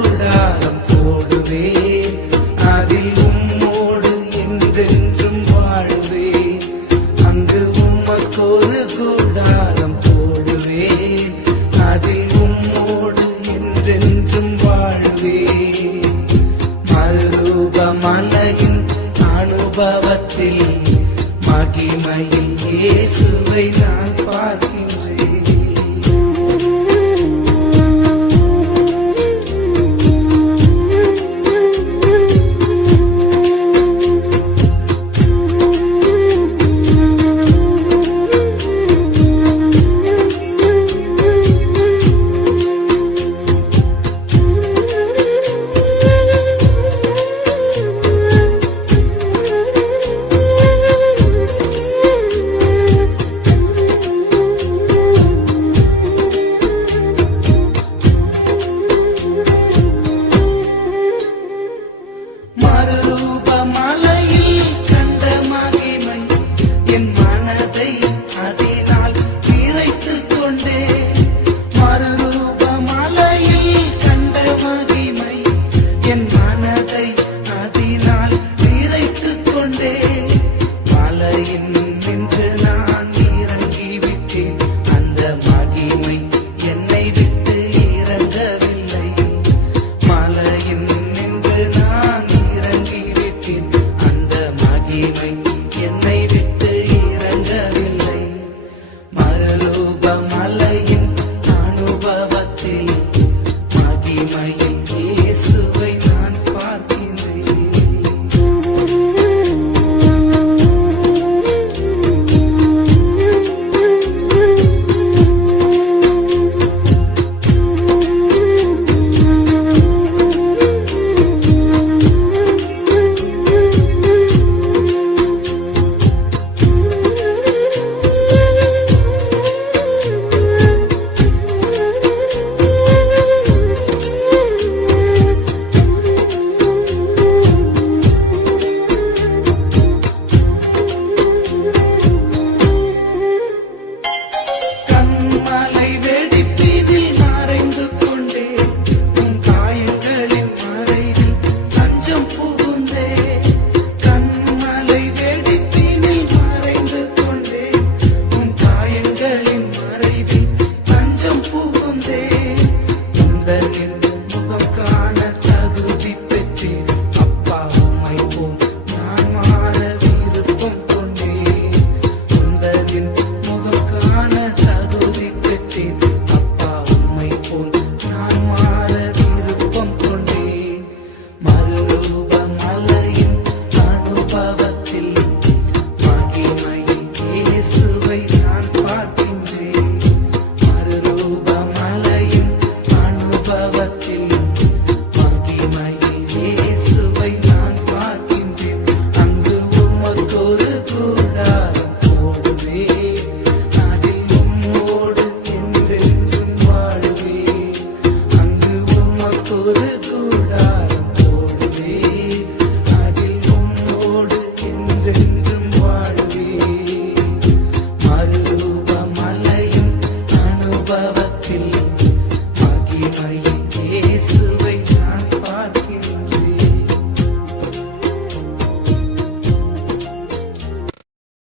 கூடாரம் போடுவேன், அதில் உம்மோடு என்றென்றும் வாழ்வேன். அங்கு உமக்கொரு கூடாரம் போடுவேன், அதில் உம்மோடு என்றென்றும் வாழ்வேன். மறுரூபமலையின் அனுபவத்தில் மகிமையில் இயேசுவை நான் பார்க்கின்றேன். மறுரூபமலையில் கண்ட மகிமை என் மனதை அதனால் நிறைத்துக் கொண்டே. மறுரூபமலையில் கண்ட மகிமை என் மனதை அதனால் நிறைத்துக் கொண்டே. மலையின் நின்று நான் இறங்கிவிட்டேன், அந்த மகிமை என்னை விட்டு இறங்கவில்லை. மலையின் நின்று நான் இறங்கிவிட்டேன், அந்த மகிமை என்னை விட்டு இறங்கவில்லை. மறுரூபமலையின் அனுபவத்தில் மகிமையில்